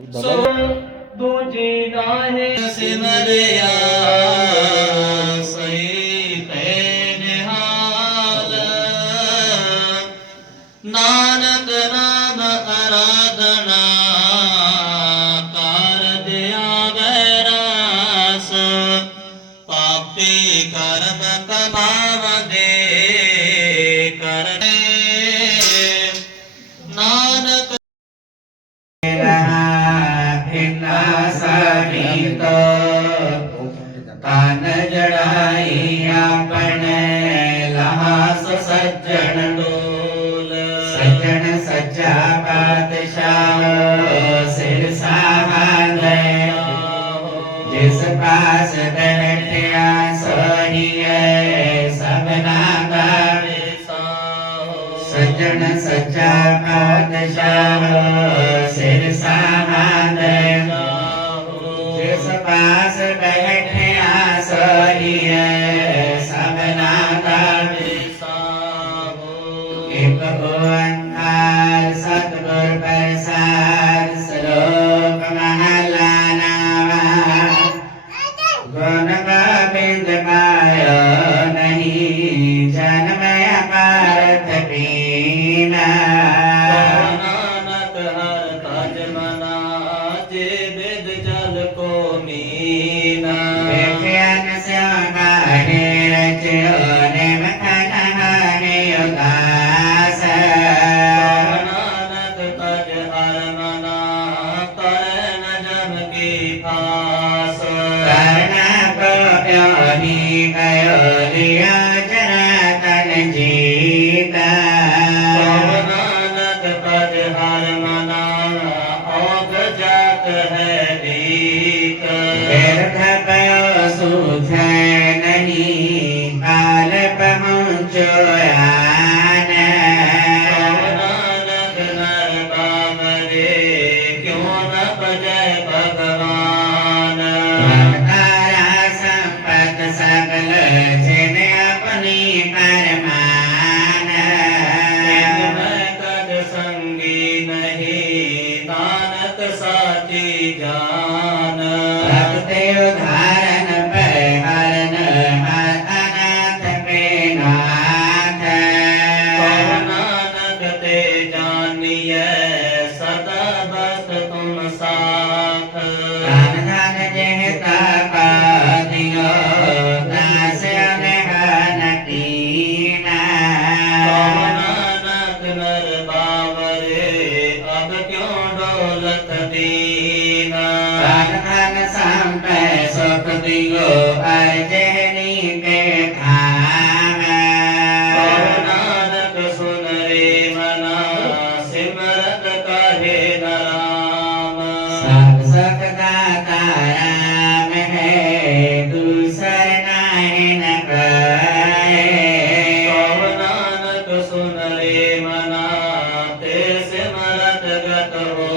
दो जे गाहे से ਸੱਜਣ ਸੱਚਾ ਪਾਤਸ਼ਾਹ ਸਿਰ ਸਾਵੰਦੇ ਜਿਸ ਪਾਸ ਬੈਠਿਆ ਸੋਹੀਏ ਸਭਨਾ ਦਾ ਵਿਸੋ ਸੱਜਣ ਸੱਚਾ ਪਾਤਸ਼ਾਹ ਸਿਰ ਸਾਵੰਦੇ ਜਿਸ ਪਾਸ ta করবো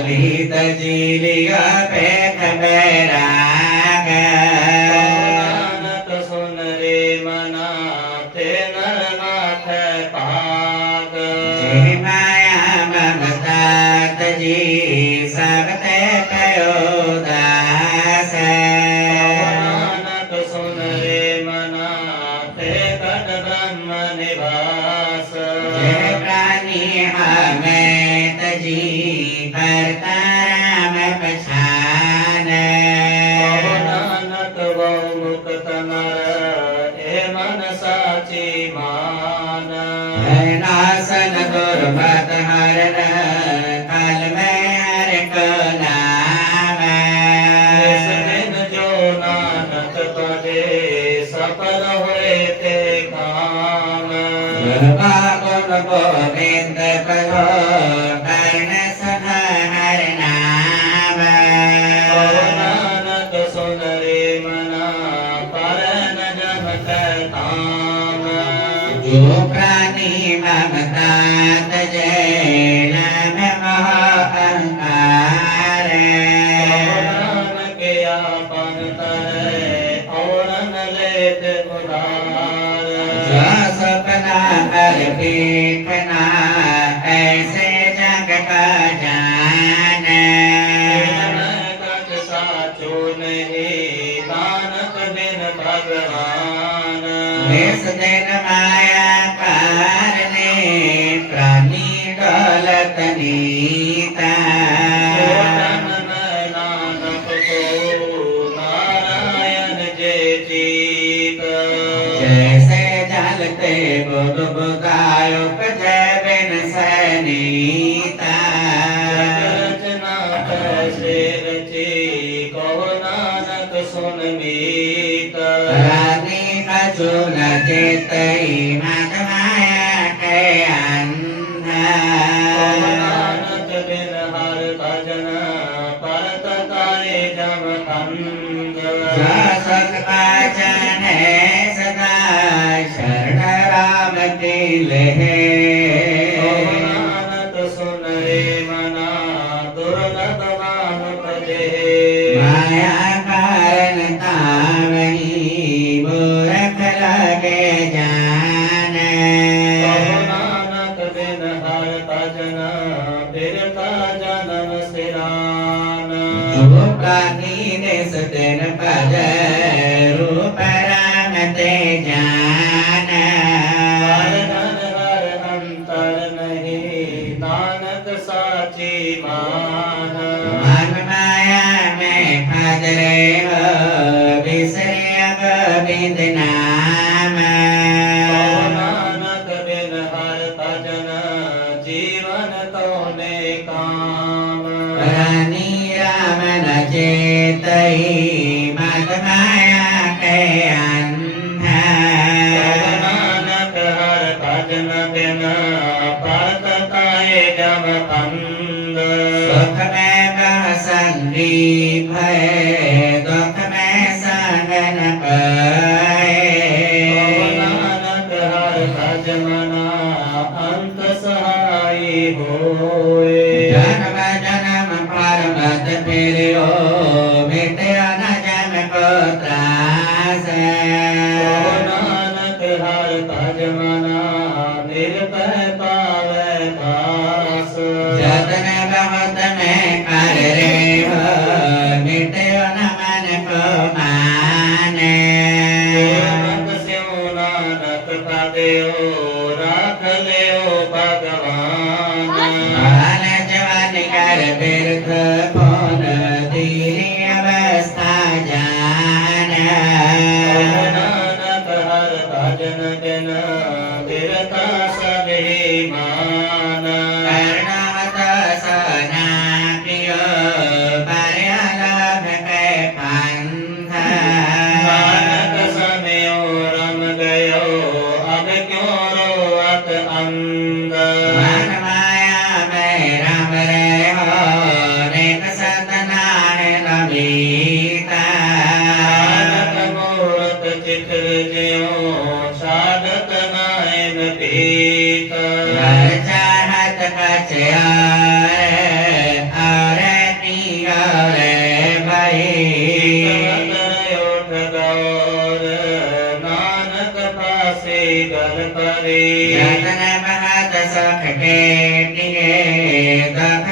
जीत जीरिया पेख ಗುರು ಭಾಗವನ ಗೋವಿಂದ ಪ್ರಯೋಗ ભગવાન વિષદેન માયા કારણે પ્રાણી કલતની तव कं જીવન. મન નયને ભજરે अंत सहाय हो ಜನ ಜನ गोपकोरे नमः दशखटे निहेतः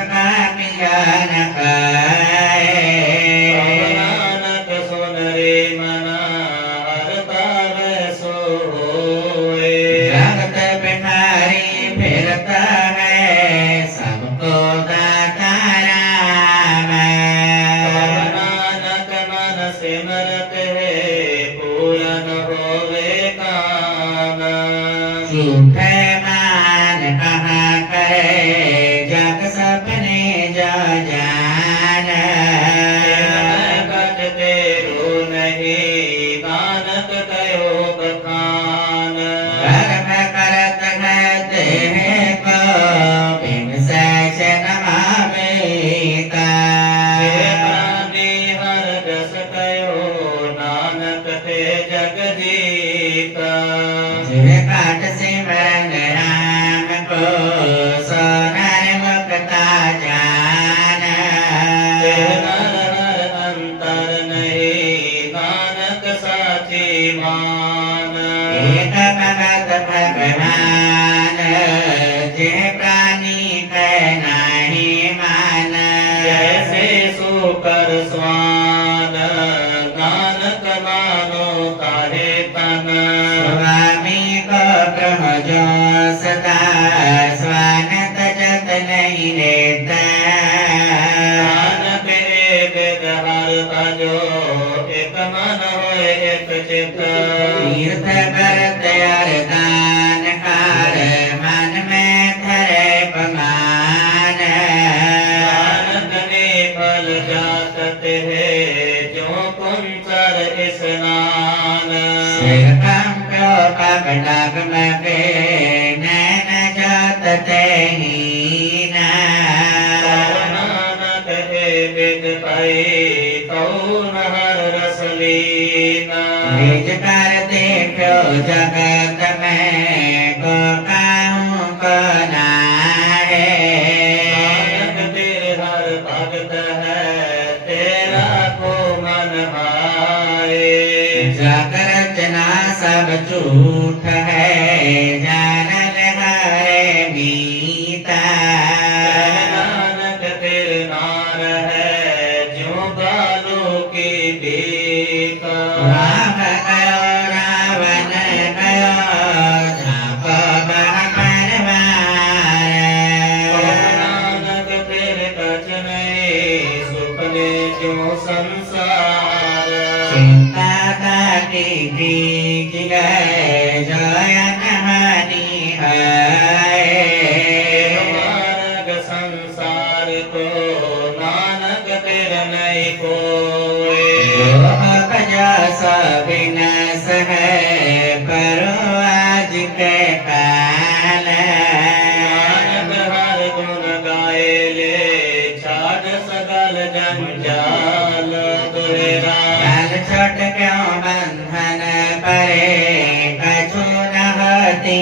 સ્વાન ગાન કમાનો કાહે તન સ્વામી કબ્રહ્મ જો સદા સ્વાન તજત નહીં રેતા ગાન કરે વેદ હર ભજો એક મન હોય તીર્થ કરે जगत में को कहूँ कना है जगते हर भगत है तेरा को मन भाए जाकर रचना सब झूठ है जानन हरे गीता नानक तेरे नार है जो बालों के बेता सकल जंजाल दुरा काल छट क्यों बंधन परे कछु न हति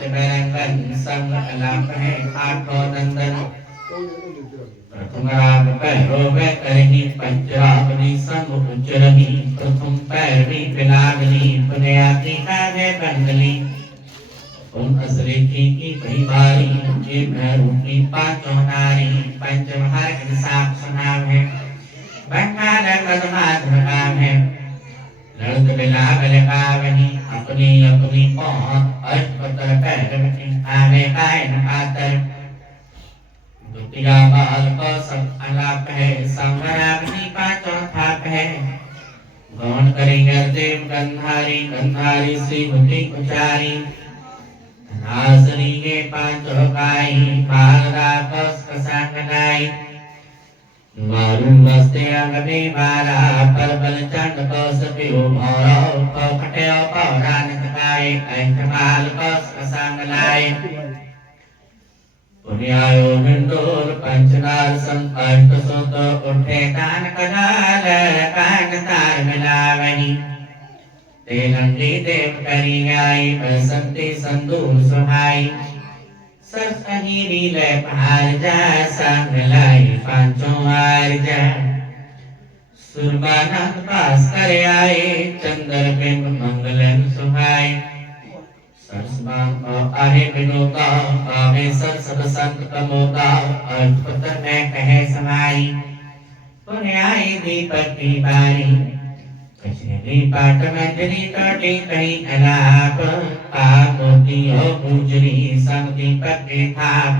संपंच संग अलाप है आठो नंदन प्रथम पैरो वे करही पंचरावनी संग उच्चरही प्रथम पैरवी पिलागनी पुनयाति कागे बंगली ओम असरे की की कई बारी के भैरूपी पाँचों नारी पंच महार साप सुनाम है बंगाल कदमात काम है रंग मिलाप लगावनी अपनी अपनी मोह अस्पतर कर गवनी आवे काय न पातर दुतिया बाल को सब अलाप है संवरापनी का चौथा है गौन करी गर्देव गंधारी गंधारी सी श्रीमती कुचारी नासरी के पाँचों काई पाल राकस कसांगनाई ਮਾਰੂ ਵਸਤਿਆਂ ਗਨੇ ਮਾਰਾ ਪਰਬਲ ਚੰਡ ਕੋ ਸਭਿਉ ਭੌਰੋ, ਕੋ ਖਟਿਓ ਭੌਰਾ ਨਿਤਕਾਏ ਕੈਂਤ ਮਾਲ ਕੋ ਸਸੰਗ ਲਾਏ। ਪੁਨਿਆਇਓ ਹਿੰਦੋਰ ਪੰਚਨਾਰ ਸੰਪੰਤ ਸੁਤ ਉਠੇ ਕਾਨ ਕਨਾਲ ਕਾਨ ਤਾਰ ਮਿਲਾਵਨੀ ਤੇ ਨੰਦੀ ਦੇਵ ਕਰੀ ਆਈ, ਬਸੰਤੀ ਸੰਦੂਰ ਸੁਹਾਈ। સપ્તગીરી લય પારજા સંગ લય પાંચો વારજા સુરબાના પાસ કરે આય ચંદ્ર બિંબ મંગલમ સુહાય સરસમાં આહે વિનોતા આવે સર સબ સંત પ્રમોતા અદ્ભુત મેં કહે સમાઈ પુણ્યાય દીપક ની બારી बजरी तटी तई अलाप कामोती ओ गुजरी संगति पके थाप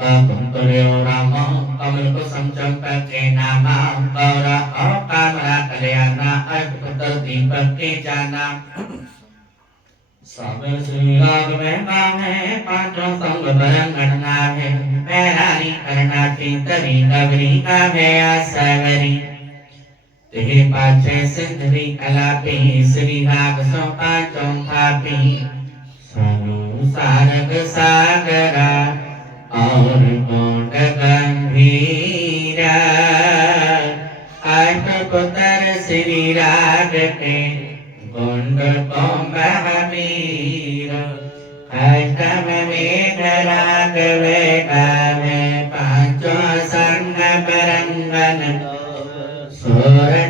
कंकं कर्यो राम कमल कुसुम चंपके नामा गौर ओ कामरा कल्याणा अद्भुत दीपक के जाना सब श्री राग में काम है पाँचों संग बरंग घटना है मैरानी करना की तरी नगरी का है आसवरी तेहे पाछे सिंधरी कलापी श्री राग सो पांचों थापी सनु सारग सागरा और कोंड गंभीरा अष्टपुत्र श्री राग के गोंड कोंबीर अष्टम मेघ राग वेगावे पांचों संग परंगन